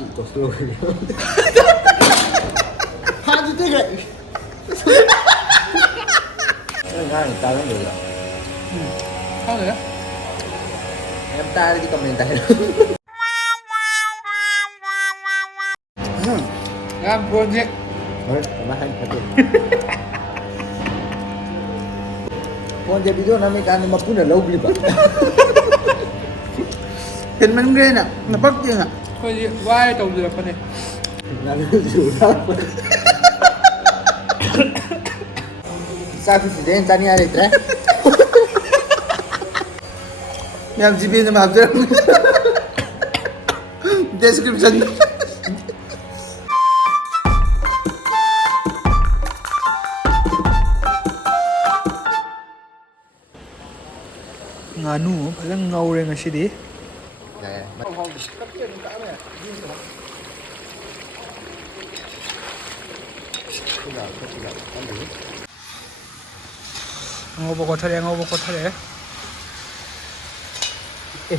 혹시 줬어요? 하지 되게. Ngang tao cũng được rồi. Sao nữa? Em ta đi comment tay. Làm buồn chứ. Thôi, mà hành thật được. Con dia video namin kan mapun na low clip. ห็นมันเรียนอ่ะมันปักจริงอ่ะ Thôi đi, vai tàu dừa con này. Nga lu ra. Sa presidente ni ari tre. ยามจีบีจะมาเจอ description งานูพลังเงาเรงสิดิ Nè. เงาบกทะเลเงาบกทะเล Ê,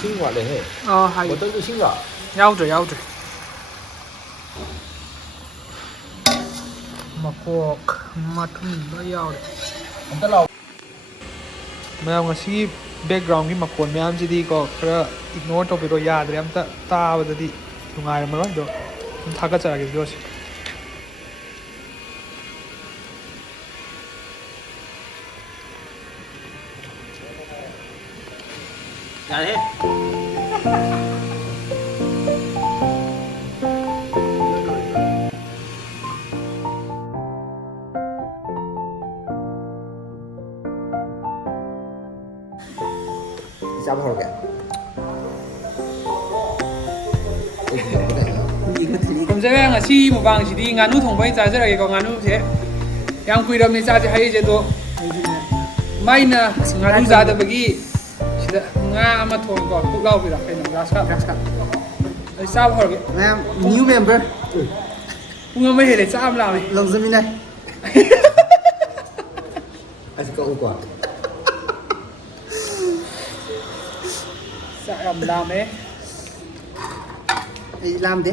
xin gọi đây hề. อ๋อให้ Một tôi xin gọi. ยาวจุยาวจุยมาโคกมาทุ่มไม่ยาวเลย Không có lâu. แมวงั้นสิแบ็กกราวด์ที่มาโคนแมวจีดีก็แค่อิกโนร์ตัวไปโดยยาเดี๋ยวมันตาวันดีตรงไงมันร้อยเดี๋ยวมันทักกระจายกันด้วยสิ Dạ thế. Sao rồi kìa? ยิงมันที ผมจะแบ่งอาชีพบางชีดีงานนู้นถงไปจ่ายจะอะไรก็งานนู้นเสียยังคุยเราไม่จ่ายจะให้เจตัวไม่นะงานนู้นจ่ายแต่เมื่อกี้งานมาทวงก่อนพวกเราไปหลักเป็นรักครับรักครับไอ้ทราบพอหรือ แม่ new member พวกเราไม่เห็นเลยทราบเราเลย ลงสมินได้ Anh có ưu quả. ทราบเราไหม ไอ้ลามเด้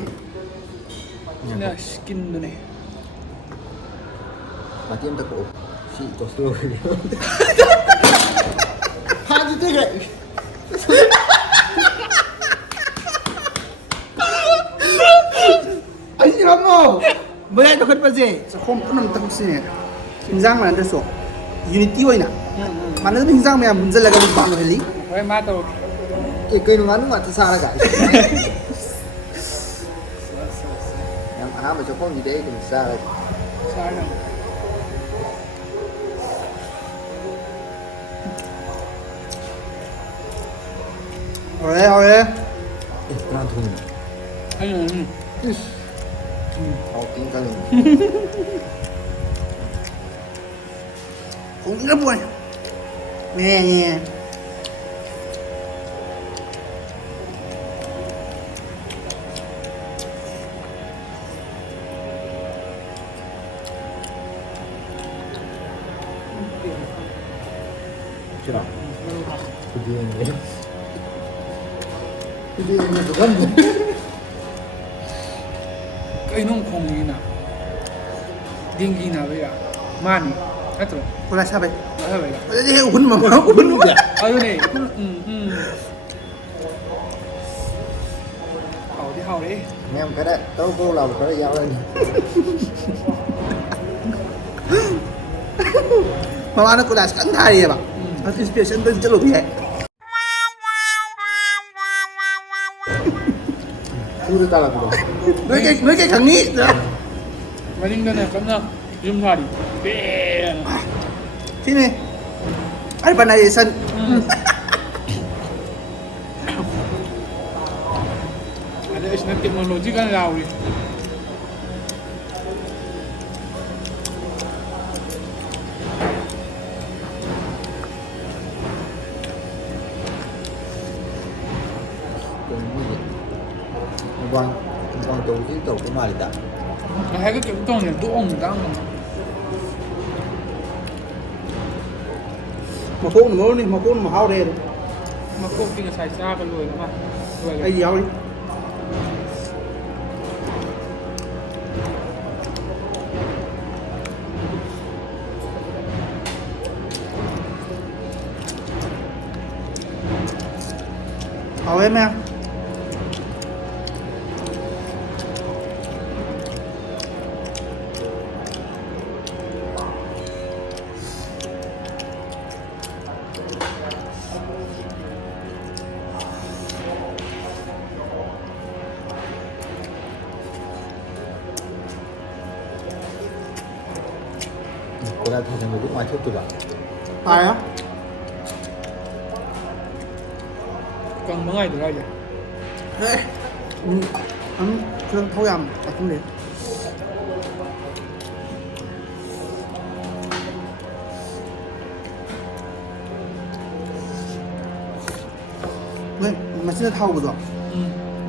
เนี่ยกินดูนี่ Mà tiêm ta cổ. Chị 줬어요. 하지 되게. ไอ้ที่เราโง่เมื่อไรต้องขึ้นไปเจสังคมก็นำตั้งสิ่งเนี่ยหินจ้างมันจะส่ง unity ไว้น่ะมันจะหินจ้างมันมันจะเลิกกันบ้างเลยลิ ไว้มาตัว Cái cây nó ngắn mà ta xa ra cả. Em á mà cho con gì đấy thì xa ra. ใช่ครับ เอาเลย Ê, con thùng. ไอ้หนู Họ kính ta thùng. ผมก็ป่วยแม่เนี่ย Chưa nào? Cái gì anh ấy? Cái gì anh ấy có gân gì? ไอ้นุ่งคงยีน่ะดิ้งยีน่ะไปอ่ะมานี่แค่ตัว คนละชาไป แล้วไปอ่ะ จะให้อุ่นมาอุ่นมา เอาอยู่นี่เอาที่เอาเลย Em cái đấy, tao cô làm cái đấy giao lên. เพราะว่านักกีฬาสันไทยอ่ะแบบอินสปิเรชันเป็นจะหลุดแย่ Thu đưa ta làm được. ด้วยแค่ครั้งนี้นะ มาดิ้งกันเนี่ยกันนะยืมพาดิเป๊ะ ที่นี่ไอ้ปนัยสัน ada istilah teknologi kan lauri Con tù cái tù của mà đã. hai cái kiểu tông này tụ ông đang มาโค้งหนูนี่มาโค้งมาเฮาเดน mà cô kinh sai xa cái lùi mà lùi ไอ้เดียวนี่ ไ เอาไว้ไหมเวลาทำอย่างนี้มาชุดตัว ตายแล้ว กังเมื่อยตัวไรจ้ะ เฮ้ยอันเครื่องเท่ายำตัดทุเรียนเฮ้ยมันชื่อเท่ากันหรอ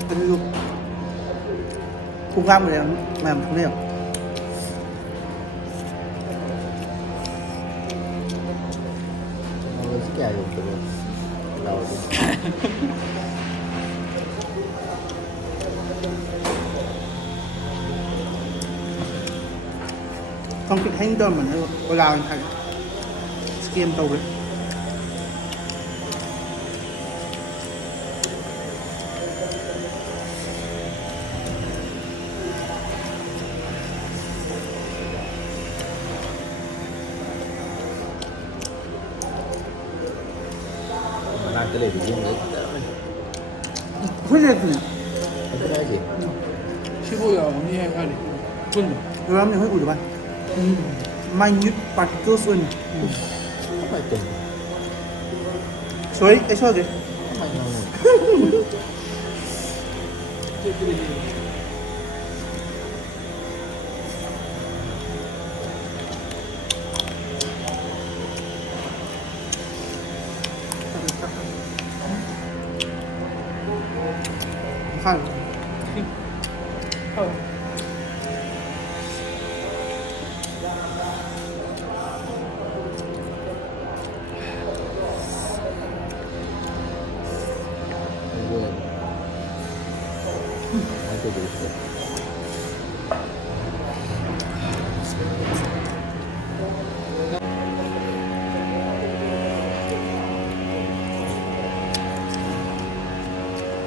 อันนี้ดูคุ้มค่าหมดเลยแม่ทุเรียน เราที่แก่อยู่ตัวเรา ต้องปิดให้เดิมเหมือนเวลาเป็นไทยสเกมโตเลยนานก็เลยถึงยิ่งเล็ก เพื่อนเลยเนี่ย ไม่ได้สิ ชื่อพวกเรานี่ให้เขาดิคุณ เวลาไม่ค่อยอุ่นหรือเปล่าminute particles in ทำไมตึง sorry I saw this ทำไมเรา ข้าง เข้า เวอร์ไม่ไปดูสิ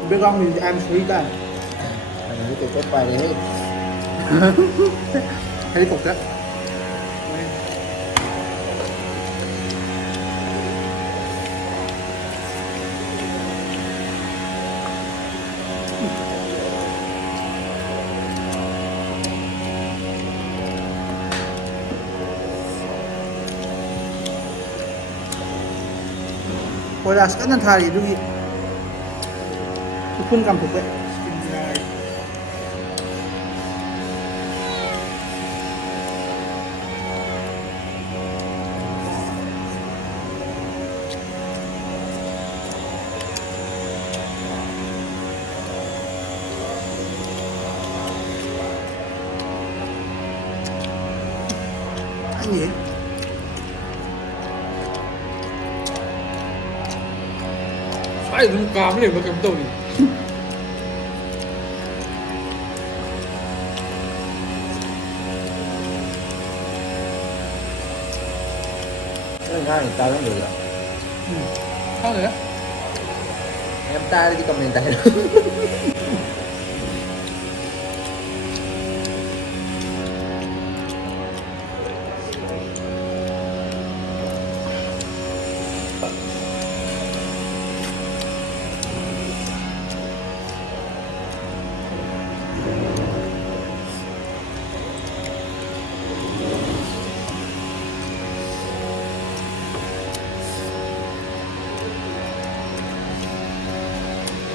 เบกองมี I'm sorry ได้ อันนี้ตัวไปเลย ให้ตกแล้วWala sekarang hari dulu. Pun kampung ke. อันนี้ ไอ้ตรงกลางไม่เห็นมากับตัวนี่ ง่ายตาต้องดูอ่ะ เข้าเลยนะ em ta đi comment tay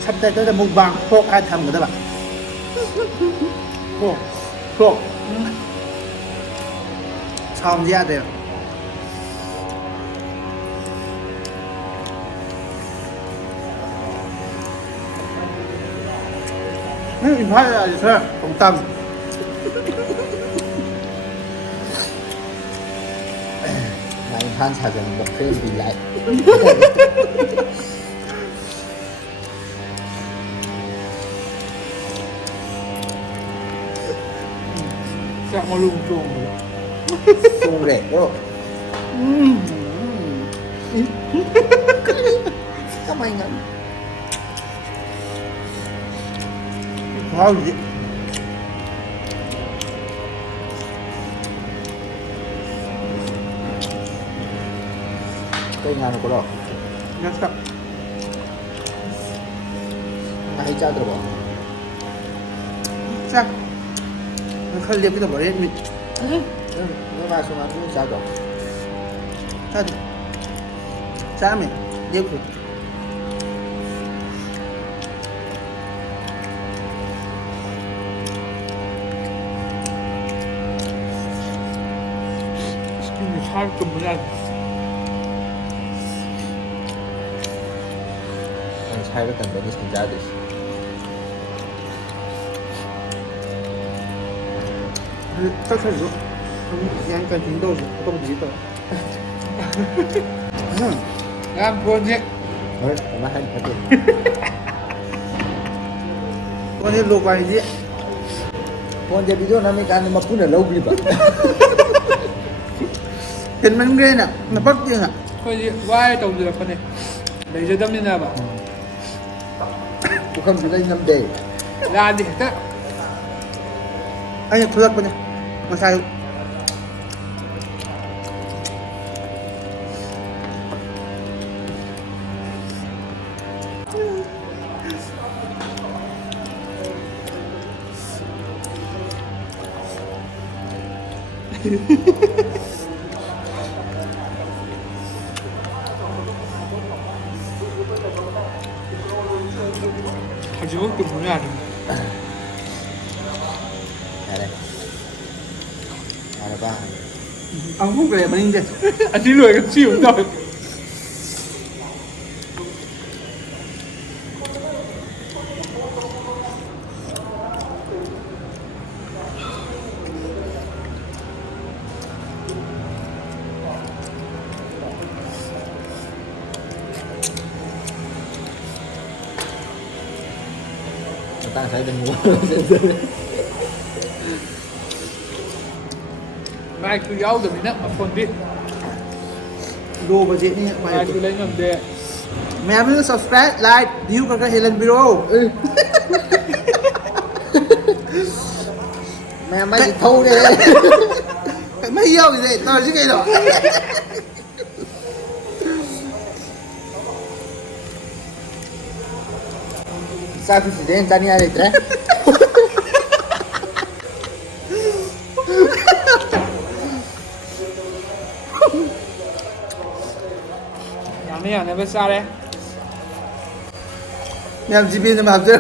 sắp tới tới là mục bang phốt ai thầm của các bạn phốt phốt xong ra đều mấy mình phải là gì sao công tâm mày than xài dần bật phim bị lại จะมาลุมจวงเลย su rẻ đó sao mày ngậm พออยู่ดิ cái nhà nó có đâu นะครับ hay cha được không จ้ะมันเขาเรียกพี่ตำรวจเรียกมิด nó mà xuống ăn cũng cha được ใช่ดิจ้าไหมเรียกคุณ Şimdi şarkı biraz anh sai cái tầng đó đi sinh ra đi ต้องใช่หรือยังกันถึงโดนต้องดีต่อ Làm buồn chứ thôi mà hay phải được วันนี้โลกไปดิ con chơi video nó mới can mà phun ở lâu đi vậy เห็นมันเรียนอ่ะมันปักจริงอ่ะ Thôi vai tàu được con này Để cho tâm như nào bảo tôi không phải lên năm đề Là gì thế ไอ้เนี่ยทุลักปะเนี่ยมาใส่ Acaba que bu ne yani à đây à đây ba เอาพวกเรมันนี่เด็ด Anh lười cái chịu rồi người ta sẽ đừng mua Mai cứ giáo được mình á mà con biết ดูประเทศนี้ไป Mai cứ lấy ngầm đề แม่ไม่ต้อง subscribe ไลค์ดิวกับเฮเลนบิโร mẹ mày thì thâu đi ไม่เยี่ยวเลยตอนที่ไงหรอ sao thì chỉ đến ta đi ai đấy đấy Yani ne vesaire แม่จีพีจะมาเจอ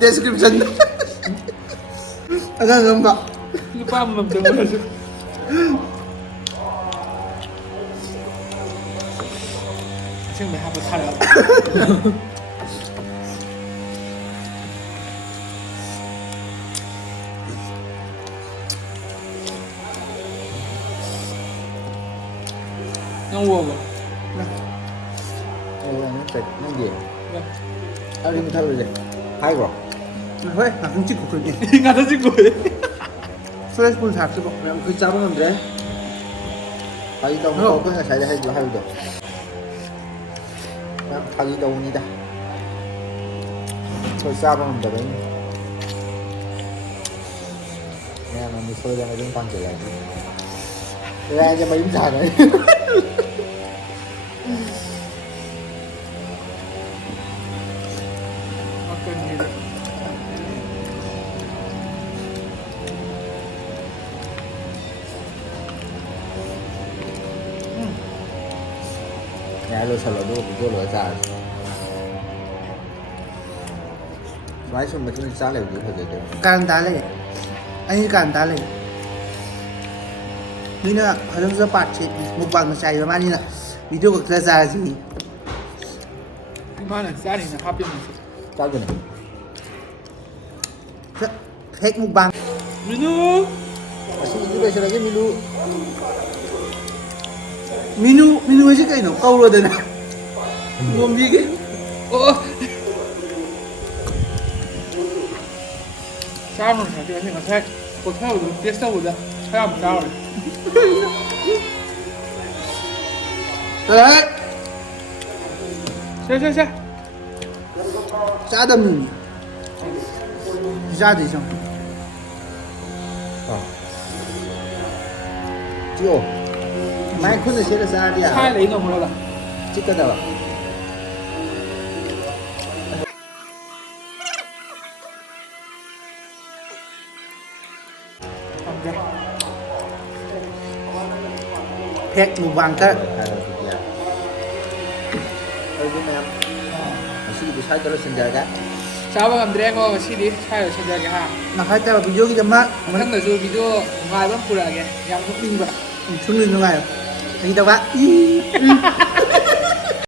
description อันนั้นลำบาก Lupa mı mı Şimdi ben hafif karar Nó mua mà nó thịt nó gì Vâng tao đi thâu rồi hay rồi เฮ้ยหนักจริงๆคุณเนี่ย Ngata chứ cười สเลสปูนถากสิบอก mẹ cứ cháu nó làm đấy hay đâu nó có xảy ra hay được hay đâu đi ta thôi sao nó làm được đấy nghe mà mình sôi ra nó đứng tăng trở lại ra cho mấy thằng đấy Makan gitu nhà lo sao lo đồ lo ra máy xong mà chúng ta lại được thôi được การตาเลยอันนี้การตาเลยนี่นะเขาต้องสปัดเช็ดมุกบางมาใช้ประมาณนี้นะวิดีโอกับกระจายสิ Gimana sih ini nak habis nih sao cái này เทคมุกบาง Minum masih itu besok lagi milu เมนูไม่ใช่ไก่หนูเกาเลยนะรวมดีกัน Oh Sao mà phải cái này mà thay Có theo được tiếp sau rồi Thay làm sao rồi เฮ้ย Xe xe xe 짜다면 짜도 있어. 찌오. 마이크는 싫어 싸디야. ใช่เลยหนุ่มเราล่ะ 찍거다. 팩 무방가. 맛있게 잘 들었습니다. เช้าวันกับแดงก็ชีดีใช่เลยฉันจะแกฮะ 나갈 때가 비디오기 좀 막. มันตั้งแต่ดูวิดีโอง่ายบ้างกูละแกยังทุกนิ่งแบบ 충분히 좋아요. 여기다가 이